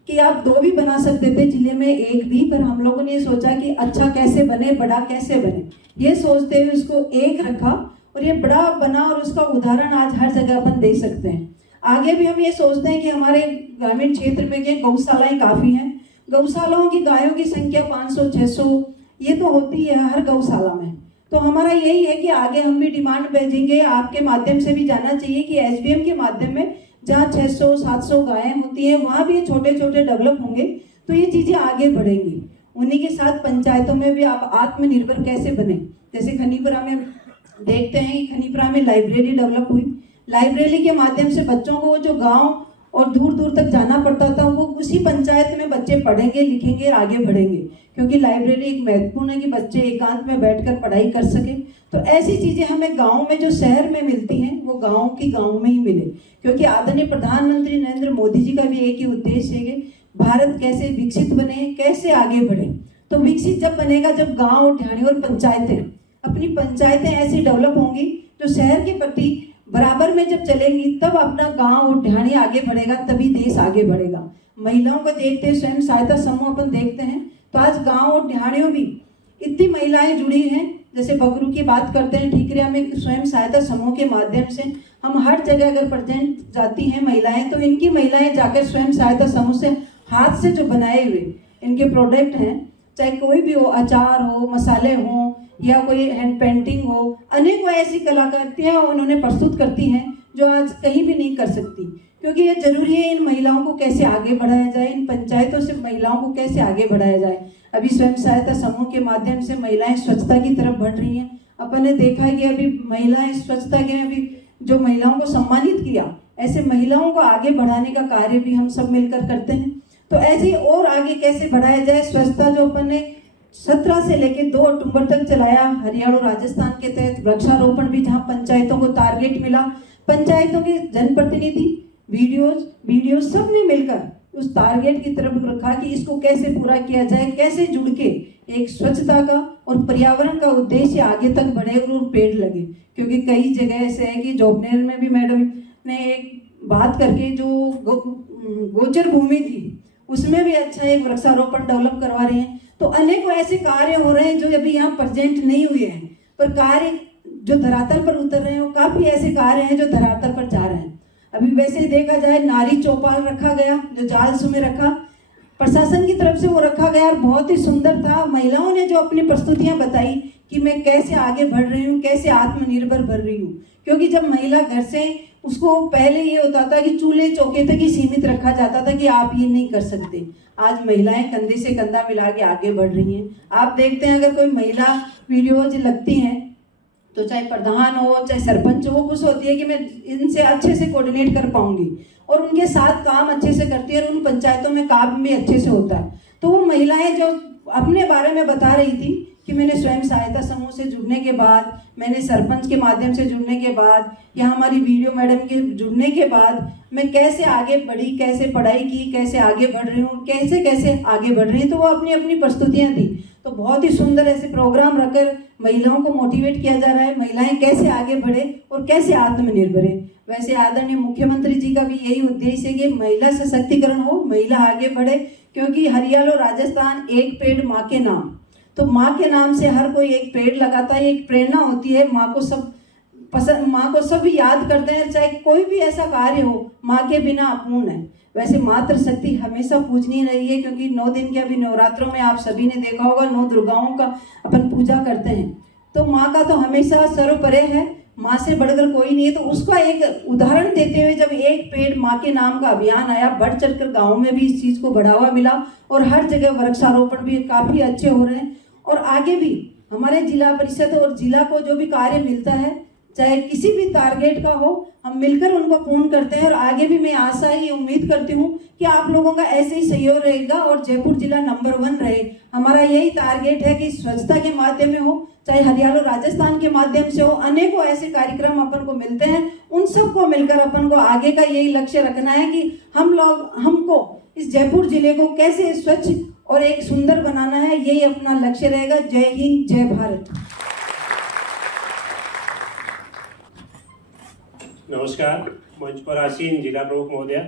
कि आप 2 भी बना सकते थे जिले में, 1 भी, पर हम लोगों ने ये सोचा कि अच्छा कैसे बने, बड़ा कैसे बने, ये सोचते हुए उसको 1 रखा और ये बड़ा बना और उसका उदाहरण आज हर जगह अपन देख सकते हैं। आगे भी हम ये सोचते हैं कि हमारे ग्रामीण क्षेत्र में के गौशालाएँ काफ़ी हैं, गौशालाओं की गायों की संख्या 500-600 ये तो होती है हर गौशाला में। तो हमारा यही है कि आगे हम भी डिमांड भेजेंगे, आपके माध्यम से भी जाना चाहिए कि एसबीएम के माध्यम में जहाँ 600-700 गायें होती हैं वहाँ भी ये छोटे छोटे डेवलप होंगे, तो ये चीज़ें आगे बढ़ेंगी। उन्हीं के साथ पंचायतों में भी आप आत्मनिर्भर कैसे बने। जैसे खनीपुरा में देखते हैं कि खनीपुरा में लाइब्रेरी डेवलप हुई, लाइब्रेरी के माध्यम से बच्चों को जो गाँव और दूर दूर तक जाना पड़ता था वो उसी पंचायत में बच्चे पढ़ेंगे, लिखेंगे, आगे बढ़ेंगे। क्योंकि लाइब्रेरी एक महत्वपूर्ण है कि बच्चे एकांत में बैठकर पढ़ाई कर सकें। तो ऐसी चीज़ें हमें गांव में जो शहर में मिलती हैं वो गांव में ही मिले, क्योंकि आदरणीय प्रधानमंत्री नरेंद्र मोदी जी का भी एक ही उद्देश्य है कि भारत कैसे विकसित बने, कैसे आगे बढ़े। तो विकसित जब बनेगा जब गाँव, ढाणी और पंचायतें, अपनी पंचायतें ऐसी डेवलप होंगी जो शहर के प्रति बराबर में जब चलेंगी, तब अपना गांव और ढाणी आगे बढ़ेगा, तभी देश आगे बढ़ेगा। महिलाओं को देखते हैं, स्वयं सहायता समूह अपन देखते हैं, तो आज गांव और ढाणियों भी इतनी महिलाएं जुड़ी हैं। जैसे बगरू की बात करते हैं, ठीकरिया में स्वयं सहायता समूह के माध्यम से हम हर जगह अगर प्रेजेंट जाती हैं महिलाएं, तो इनकी महिलाएं जाकर स्वयं सहायता समूह से हाथ से जो बनाए हुए इनके प्रोडक्ट हैं, चाहे कोई भी हो, अचार हो, मसाले हों या कोई हैंड पेंटिंग हो, अनेकों ऐसी कलाकृतियाँ उन्होंने प्रस्तुत करती हैं जो आज कहीं भी नहीं कर सकती। क्योंकि ये जरूरी है इन महिलाओं को कैसे आगे बढ़ाया जाए, इन पंचायतों से महिलाओं को कैसे आगे बढ़ाया जाए। अभी स्वयं सहायता समूह के माध्यम से महिलाएं स्वच्छता की तरफ बढ़ रही हैं। अपन ने देखा है कि अभी महिलाएं स्वच्छता के में भी जो महिलाओं को सम्मानित किया, ऐसे महिलाओं को आगे बढ़ाने का कार्य भी हम सब मिलकर करते हैं। तो ऐसे और आगे कैसे बढ़ाया जाए स्वच्छता, जो अपन ने 17 से लेकर 2 अक्टूबर तक चलाया। हरियाणा और राजस्थान के तहत वृक्षारोपण भी, जहाँ पंचायतों को टारगेट मिला, पंचायतों के जनप्रतिनिधि वीडियो सब ने मिलकर उस टारगेट की तरफ रखा कि इसको कैसे पूरा किया जाए, कैसे जुड़ के एक स्वच्छता का और पर्यावरण का उद्देश्य आगे तक बढ़े और पेड़ लगे। क्योंकि कई जगह ऐसे है कि जॉबनेर में भी मैडम ने एक बात करके जो गोचर भूमि थी उसमें भी अच्छा एक वृक्षारोपण डेवलप करवा रहे हैं। तो अनेकों ऐसे कार्य हो रहे हैं जो अभी यहाँ प्रेजेंट नहीं हुए हैं, पर कार्य जो धरातल पर उतर रहे हैं वो काफ़ी ऐसे कार्य हैं जो धरातल पर जा रहे हैं। अभी वैसे ही देखा जाए नारी चौपाल रखा गया, जो जालसू में रखा, प्रशासन की तरफ से वो रखा गया और बहुत ही सुंदर था। महिलाओं ने जो अपनी प्रस्तुतियाँ बताई कि मैं कैसे आगे बढ़ रही हूँ, कैसे आत्मनिर्भर बन रही हूँ। क्योंकि जब महिला घर से उसको पहले ये होता था कि चूल्हे चौके तक ही सीमित रखा जाता था कि आप ये नहीं कर सकते। आज महिलाएं कंधे से कंधा मिला के आगे बढ़ रही हैं। आप देखते हैं अगर कोई महिला वीडियोज लगती हैं तो चाहे प्रधान हो चाहे सरपंच हो, वो खुश होती है कि मैं इनसे अच्छे से कोऑर्डिनेट कर पाऊंगी और उनके साथ काम अच्छे से करती है और उन पंचायतों में काम भी अच्छे से होता है। तो वो महिलाएं जो अपने बारे में बता रही थी कि मैंने स्वयं सहायता समूह से जुड़ने के बाद, मैंने सरपंच के माध्यम से जुड़ने के बाद या हमारी वीडियो मैडम के जुड़ने के बाद मैं कैसे आगे बढ़ी, कैसे पढ़ाई की, कैसे आगे बढ़ रही हूँ, कैसे कैसे आगे बढ़ रही हूँ। तो वो अपनी अपनी प्रस्तुतियाँ दी। तो बहुत ही सुंदर ऐसे प्रोग्राम रखकर महिलाओं को मोटिवेट किया जा रहा है, महिलाएं कैसे आगे बढ़े और कैसे आत्मनिर्भर है। वैसे आदरणीय मुख्यमंत्री जी का भी यही उद्देश्य है कि महिला सशक्तिकरण हो, महिला आगे बढ़े, क्योंकि हरियाणा और राजस्थान एक पेड़ माँ के नाम, तो माँ के नाम से हर कोई एक पेड़ लगाता है, एक प्रेरणा होती है। माँ को सब पसंद, माँ को सब याद करते हैं, चाहे कोई भी ऐसा कार्य हो माँ के बिना अपूर्ण है। वैसे मातृशक्ति हमेशा पूजनीय रही है, क्योंकि 9 दिन के अभी नवरात्रों में आप सभी ने देखा होगा 9 दुर्गाओं का अपन पूजा करते हैं। तो माँ का तो हमेशा सर्वपरे है, माँ से बढ़कर कोई नहीं है। तो उसका एक उदाहरण देते हुए जब एक पेड़ माँ के नाम का अभियान आया, बढ़ चढ़कर गाँव में भी इस चीज़ को बढ़ावा मिला और हर जगह वृक्षारोपण भी काफ़ी अच्छे हो रहे हैं। और आगे भी हमारे जिला परिषद और जिला को जो भी कार्य मिलता है, चाहे किसी भी टारगेट का हो, हम मिलकर उनको पूर्ण करते हैं। और आगे भी मैं आशा ही उम्मीद करती हूँ कि आप लोगों का ऐसे ही सहयोग रहेगा और जयपुर जिला नंबर 1 रहे। हमारा यही टारगेट है कि स्वच्छता के माध्यम में हो, चाहे हरियाणा राजस्थान के माध्यम से हो, अनेकों ऐसे कार्यक्रम अपन को मिलते हैं। उन सबको मिलकर अपन को आगे का यही लक्ष्य रखना है कि हमको इस जयपुर जिले को कैसे स्वच्छ और एक सुंदर बनाना है, यही अपना लक्ष्य रहेगा। जय हिंद, जय भारत। नमस्कार। मंच पर आसीन जिला प्रमुख महोदया,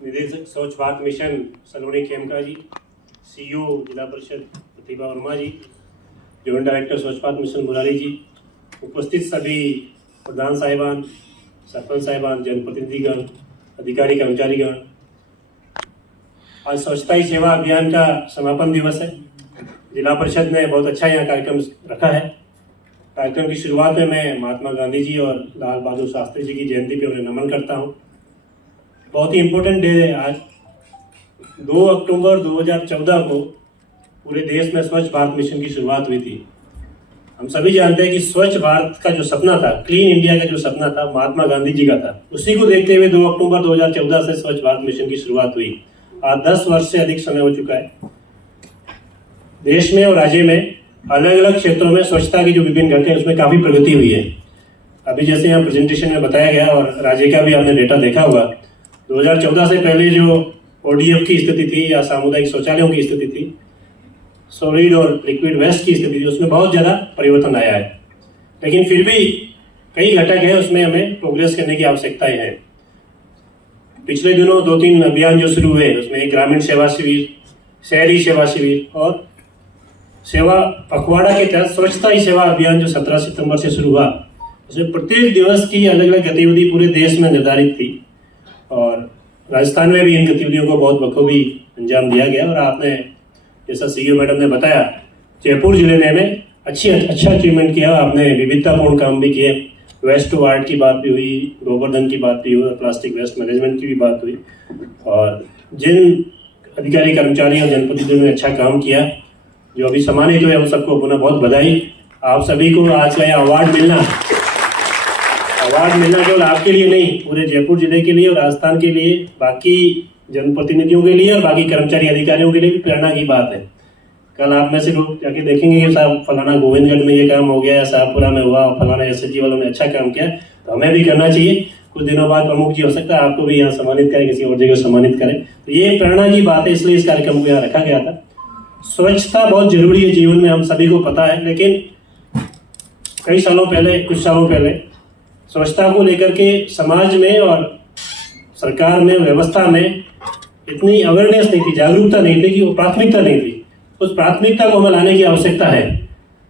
निदेशक स्वच्छ भारत मिशन सलोनी खेमका जी, सीईओ जिला परिषद प्रतिभा वर्मा जी, जॉइंट डायरेक्टर स्वच्छ भारत मिशन मुरारी जी, उपस्थित सभी प्रधान साहिबान, सरपंच साहिबान, जनप्रतिनिधिगण, अधिकारी कर्मचारीगण, आज स्वच्छता ही सेवा अभियान का समापन दिवस है। जिला परिषद ने बहुत अच्छा यहाँ कार्यक्रम रखा है। कार्यक्रम की शुरुआत में मैं महात्मा गांधी जी और लाल बहादुर शास्त्री जी की जयंती पे उन्हें नमन करता हूँ। बहुत ही इम्पोर्टेंट डे है आज। 2 अक्टूबर 2014 को पूरे देश में स्वच्छ भारत मिशन की शुरुआत हुई थी। हम सभी जानते हैं कि स्वच्छ भारत का जो सपना था, क्लीन इंडिया का जो सपना था, महात्मा गांधी जी का था। उसी को देखते हुए 2 अक्टूबर 2014 से स्वच्छ भारत मिशन की शुरुआत हुई। आज 10 वर्ष से अधिक समय हो चुका है। देश में और राज्य में अलग अलग क्षेत्रों में स्वच्छता की जो विभिन्न घटक है उसमें काफी प्रगति हुई है। अभी जैसे यहाँ प्रेजेंटेशन में बताया गया और राज्य का भी आपने डेटा देखा होगा, 2014 से पहले जो ODF की स्थिति थी या सामुदायिक शौचालयों की स्थिति थी, सॉलिड और लिक्विड वेस्ट की स्थिति थी, उसमें बहुत ज्यादा परिवर्तन आया है। लेकिन फिर भी कई घटक है, उसमें हमें प्रोग्रेस करने की आवश्यकताएं हैं। पिछले दिनों 2-3 अभियान जो शुरू हुए, उसमें एक ग्रामीण सेवा शिविर, शहरी सेवा शिविर और सेवा पखवाड़ा के तहत स्वच्छता ही सेवा अभियान जो 17 सितंबर से शुरू हुआ, उसमें प्रत्येक दिवस की अलग अलग गतिविधि पूरे देश में निर्धारित थी और राजस्थान में भी इन गतिविधियों को बहुत बखूबी अंजाम दिया गया। और आपने जैसा सीईओ मैडम ने बताया, जयपुर जिले में हमें अच्छा अचीवमेंट किया। आपने विविधतापूर्ण काम भी किए। वेस्ट टू आर्ट की बात भी हुई, गोवर्धन की बात भी हुई, प्लास्टिक वेस्ट मैनेजमेंट की भी बात हुई। और जिन अधिकारी कर्मचारी और जनप्रतिनिधियों ने अच्छा काम किया, जो अभी सम्मानित हुए, उन सबको पुनः बहुत बधाई। आप सभी को आज का यह अवार्ड मिलना केवल आपके लिए नहीं, पूरे जयपुर जिले के लिए और राजस्थान के लिए, बाकी जनप्रतिनिधियों के लिए और बाकी कर्मचारी अधिकारियों के लिए भी प्रेरणा की बात है। कल आप में से लोग जाके देखेंगे कि साहब फलाना गोविंदगढ़ में ये काम हो गया, साहबपुरा में हुआ, फलाना SSG वालों ने अच्छा काम किया, तो हमें भी करना चाहिए। कुछ दिनों बाद प्रमुख जी हो सकता है आपको भी यहाँ सम्मानित करें, किसी और जगह सम्मानित करें। तो ये प्रेरणा की बात है, इसलिए इस कार्यक्रम को यहाँ रखा गया था। स्वच्छता बहुत जरूरी है जीवन में, हम सभी को पता है। लेकिन कुछ सालों पहले स्वच्छता को लेकर के समाज में और सरकार में, व्यवस्था में इतनी अवेयरनेस नहीं थी, जागरूकता नहीं थी, कि वो प्राथमिकता नहीं थी। उस प्राथमिकता को हमें लाने की आवश्यकता है।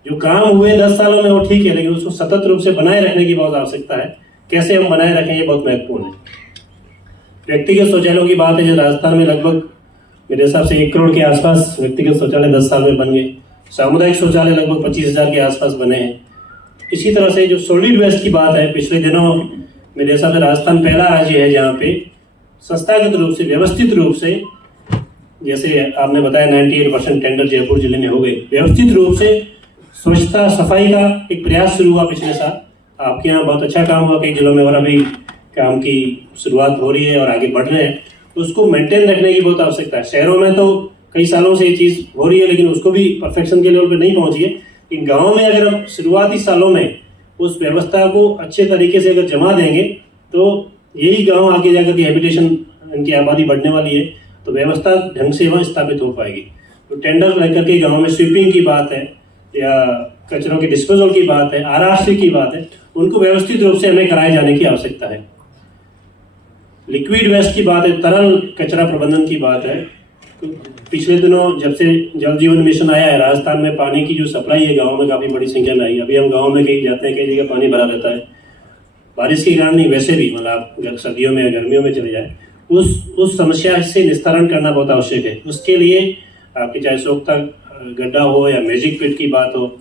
जो काम हुए 10 सालों में वो ठीक है, लेकिन उसको सतत रूप से बनाए रखने की बहुत आवश्यकता है। कैसे हम बनाए रखें, ये बहुत महत्वपूर्ण है। व्यक्तिगत शौचालयों की बात है, जो राजस्थान में लगभग मेरे हिसाब से 1 करोड़ के आसपास व्यक्तिगत शौचालय 10 साल में बन गए। सामुदायिक शौचालय लगभग 25,000 के आसपास बने हैं। इसी तरह से जो सॉलिड वेस्ट की बात है, पिछले दिनों मेरे हिसाब से राजस्थान पहला राज्य है जहाँ पे संस्थागत रूप से, व्यवस्थित रूप से, जैसे आपने बताया 98% टेंडर जयपुर जिले में हो गए, व्यवस्थित रूप से स्वच्छता सफाई का एक प्रयास शुरू हुआ पिछले साल। आपके यहाँ बहुत अच्छा काम हुआ कई जिलों में, और अभी काम की शुरुआत हो रही है और आगे बढ़ रहे हैं। तो उसको मेंटेन रखने की बहुत आवश्यकता है। शहरों में तो कई सालों से ये चीज़ हो रही है, लेकिन उसको भी परफेक्शन के लेवल पे नहीं पहुंची है। इन गाँव में अगर हम शुरुआती सालों में उस व्यवस्था को अच्छे तरीके से अगर जमा देंगे तो यही गाँव आगे जाकर के हैबिटेशन, इनकी आबादी बढ़ने वाली है, तो व्यवस्था ढंग से वहाँ स्थापित हो पाएगी। तो टेंडर लेकर के गाँव में स्वीपिंग की बात है या कचरों के डिस्पोजल की बात है, आरआरसी की बात है, उनको व्यवस्थित रूप से हमें कराए जाने की आवश्यकता है। लिक्विड वेस्ट की बात है, तरल कचरा प्रबंधन की बात है। तो पिछले दिनों जब से जल जीवन मिशन आया है, राजस्थान में पानी की जो सप्लाई है गाँव में काफ़ी बड़ी संख्या में आई। अभी हम गाँव में कहीं जाते हैं, कई जगह पानी भरा रहता है, बारिश के कारण नहीं, वैसे भी मतलब आप सर्दियों में या गर्मियों में चले जाए, उस समस्या से निस्तारण करना बहुत आवश्यक है। उसके लिए आपके चाहे सोख्ता गड्ढा हो या मैजिक पिट की बात हो,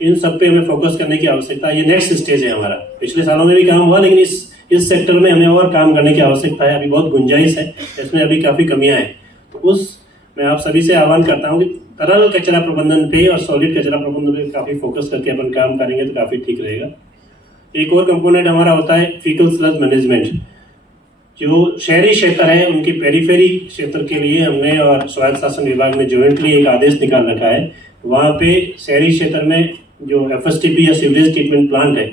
इन सब पे हमें फोकस करने की आवश्यकता है। ये नेक्स्ट स्टेज है हमारा। पिछले सालों में भी काम हुआ, लेकिन इस सेक्टर में हमें और काम करने की आवश्यकता है। अभी बहुत गुंजाइश है, इसमें अभी काफ़ी कमियां हैं। तो मैं आप सभी से आह्वान करता हूँ कि तरल कचरा प्रबंधन पे और सॉलिड कचरा प्रबंधन पे काफ़ी फोकस करके अपन काम करेंगे तो काफ़ी ठीक रहेगा। एक और कंपोनेंट हमारा होता है फीकल स्लज मैनेजमेंट। जो शहरी क्षेत्र है उनकी पेरीफेरी क्षेत्र के लिए हमने और स्वायत्त शासन विभाग ने जॉइंटली एक आदेश निकाल रखा है। वहाँ पे शहरी क्षेत्र में जो एफएसटीपी या सीवरेज ट्रीटमेंट प्लांट है,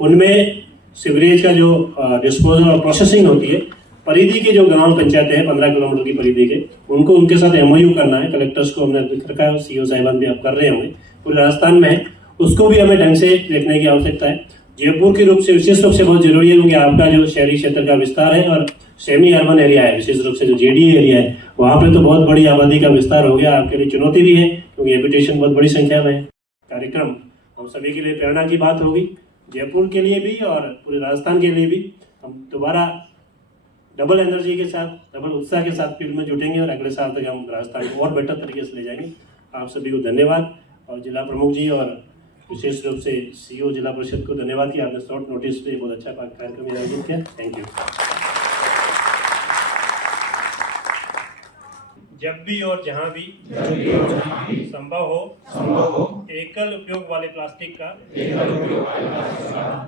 उनमें सीवरेज का जो डिस्पोजल और प्रोसेसिंग होती है, परिधि के जो ग्राम पंचायतें हैं 15 किलोमीटर की परिधि के, उनको उनके साथ एमओयू करना है। कलेक्टर्स को हमने लिख रखा है, सीओ साहिबान भी आप कर रहे होंगे, पूरे राजस्थान में है। उसको भी हमें ढंग से देखने की आवश्यकता है। जयपुर के रूप से विशेष रूप से बहुत जरूरी है, क्योंकि आपका जो शहरी क्षेत्र का विस्तार है और सेमी अर्बन एरिया है, विशेष रूप से जो जेडीए एरिया है, वहाँ पे तो बहुत बड़ी आबादी का विस्तार हो गया। आपके लिए चुनौती भी है, क्योंकि हैबिटेशन बहुत बड़ी संख्या में है। कार्यक्रम हम सभी के लिए प्रेरणा की बात होगी, जयपुर के लिए भी और पूरे राजस्थान के लिए भी। हम दोबारा डबल एनर्जी के साथ, डबल उत्साह के साथ फील्ड में जुटेंगे और अगले साल तक हम राजस्थान को और बेटर तरीके से ले जाएंगे। आप सभी को धन्यवाद, और जिला प्रमुख जी और विशेष रूप से सीईओ जिला परिषद को धन्यवाद कि आपने शॉर्ट नोटिस पे बहुत अच्छा कार्यक्रम आयोजित किया। Thank you. जब भी और जहाँ भी संभव हो एकल उपयोग वाले प्लास्टिक का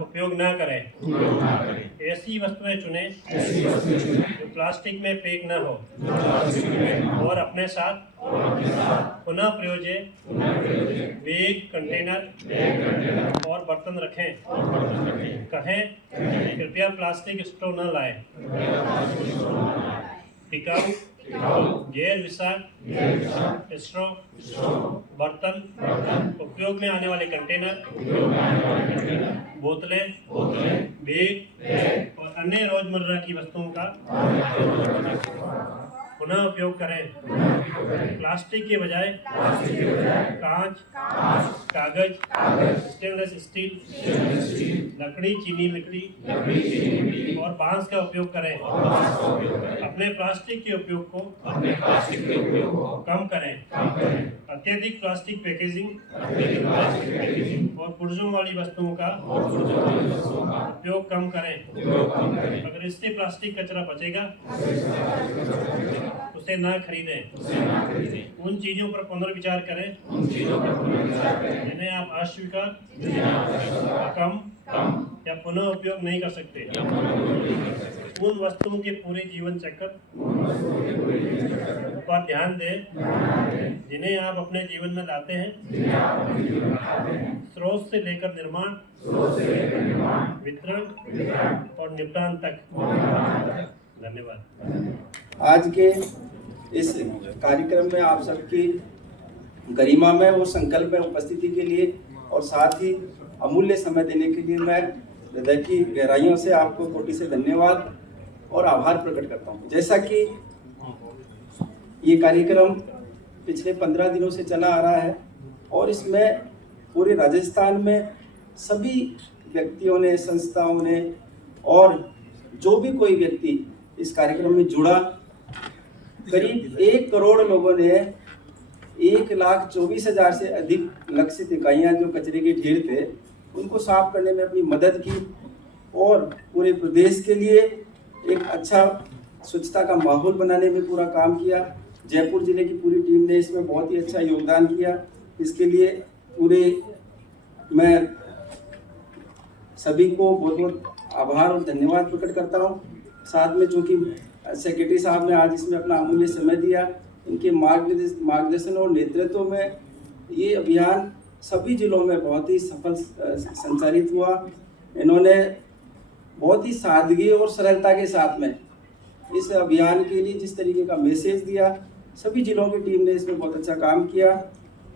उपयोग न करें। ऐसी वस्तुएं चुनें जो प्लास्टिक में पैक न हो, और अपने साथ पुनः प्रयोज्य बैग, कंटेनर और बर्तन रखें। कहें कृपया प्लास्टिक स्ट्रॉ न लाएं। टिकाऊ गैर विषाक्त स्ट्रॉ, बर्तन, उपयोग में आने वाले कंटेनर, बोतलें, बैग और अन्य रोजमर्रा की वस्तुओं का पुनः उपयोग करें। प्लास्टिक के बजाय कांच, कागज, स्टेनलेस स्टील, लकड़ी, चीनी मिट्टी और बांस का उपयोग करें। अपने प्लास्टिक के उपयोग को कम करें। अत्यधिक प्लास्टिक पैकेजिंग और पुर्जों वाली वस्तुओं का उपयोग कम करें। अगर इससे प्लास्टिक कचरा बचेगा उसे ना खरीदें। उन चीजों पर पुनर्विचार करें जिन्हें आप अस्वीकार, कम या पुनः उपयोग नहीं कर सकते। उन वस्तुओं के पूरे जीवन चक्र पर ध्यान दें जिन्हें आप अपने जीवन में लाते हैं, स्रोत से लेकर निर्माण, वितरण और निपटान तक। धन्यवाद। आज के इस कार्यक्रम में आप सबकी गरिमा में और संकल्प में उपस्थिति के लिए और साथ ही अमूल्य समय देने के लिए मैं हृदय की गहराइयों से आपको कोटि से धन्यवाद और आभार प्रकट करता हूँ। जैसा कि ये कार्यक्रम पिछले 15 दिनों से चला आ रहा है और इसमें पूरे राजस्थान में सभी व्यक्तियों ने, संस्थाओं ने और जो भी कोई व्यक्ति इस कार्यक्रम में जुड़ा, करीब 1 करोड़ लोगों ने 1,24,000 से अधिक लक्षित इकाइयाँ जो कचरे के ढेर थे उनको साफ करने में अपनी मदद की और पूरे प्रदेश के लिए एक अच्छा स्वच्छता का माहौल बनाने में पूरा काम किया। जयपुर जिले की पूरी टीम ने इसमें बहुत ही अच्छा योगदान किया। इसके लिए पूरे मैं सभी को बहुत बहुत आभार और धन्यवाद प्रकट करता हूँ। साथ में चूँकि सेक्रेटरी साहब ने आज इसमें अपना अमूल्य समय दिया, इनके मार्गदर्शन और नेतृत्व में ये अभियान सभी जिलों में बहुत ही सफल संचालित हुआ। इन्होंने बहुत ही सादगी और सरलता के साथ में इस अभियान के लिए जिस तरीके का मैसेज दिया, सभी जिलों की टीम ने इसमें बहुत अच्छा काम किया।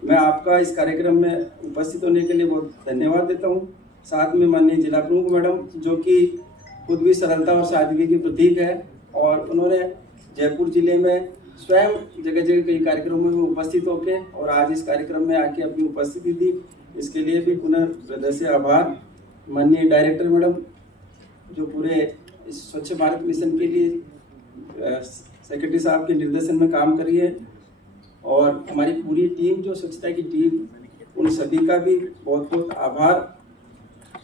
मैं आपका इस कार्यक्रम में उपस्थित होने के लिए बहुत धन्यवाद देता हूँ। साथ में माननीय जिला प्रमुख मैडम, जो कि खुद भी सरलता और सादगी की प्रतीक है, और उन्होंने जयपुर जिले में स्वयं जगह जगह कई कार्यक्रमों में उपस्थित होकर और आज इस कार्यक्रम में आके अपनी उपस्थिति दी, इसके लिए भी पुनः हृदय से आभार। माननीय डायरेक्टर मैडम, जो पूरे इस स्वच्छ भारत मिशन के लिए सेक्रेटरी साहब के निर्देशन में काम कर रही है, और हमारी पूरी टीम जो स्वच्छता की टीम, उन सभी का भी बहुत बहुत आभार।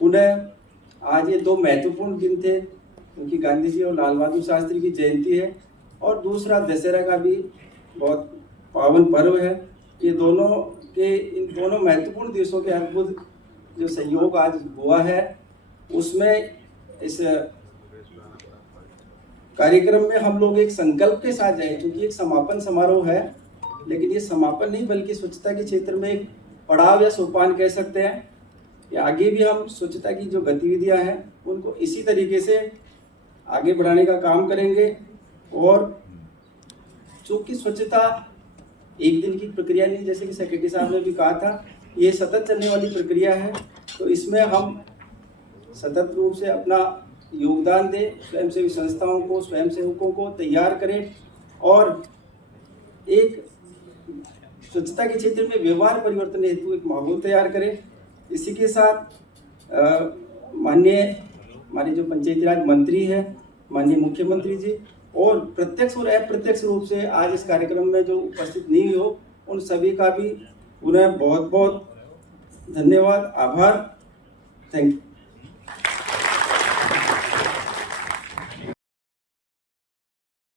पुनः आज ये दो महत्वपूर्ण दिन थे, क्योंकि गांधी जी और लाल बहादुर शास्त्री की जयंती है, और दूसरा दशहरा का भी बहुत पावन पर्व है। ये दोनों के इन दोनों महत्वपूर्ण दिवसों के अद्भुत जो संयोग आज हुआ है, उसमें इस कार्यक्रम में हम लोग एक संकल्प के साथ जाए, क्योंकि एक समापन समारोह है, लेकिन ये समापन नहीं बल्कि स्वच्छता के क्षेत्र में एक पड़ाव या सोपान कह सकते हैं कि आगे भी हम स्वच्छता की जो गतिविधियां हैं उनको इसी तरीके से आगे बढ़ाने का काम करेंगे। और चूंकि स्वच्छता एक दिन की प्रक्रिया नहीं, जैसे कि सेक्रेटरी साहब ने भी कहा था, ये सतत चलने वाली प्रक्रिया है, तो इसमें हम सतत रूप से अपना योगदान दें, स्वयंसेवी संस्थाओं को, स्वयंसेवकों को तैयार करें और एक स्वच्छता के क्षेत्र में व्यवहार परिवर्तन हेतु एक माहौल तैयार करें। इसी के साथ माननीय हमारे जो पंचायती राज मंत्री हैं, माननीय मुख्यमंत्री जी, और प्रत्यक्ष और अप्रत्यक्ष रूप से आज इस कार्यक्रम में जो उपस्थित नहीं हो, उन सभी का भी पुनः बहुत बहुत धन्यवाद, आभार। Thank you.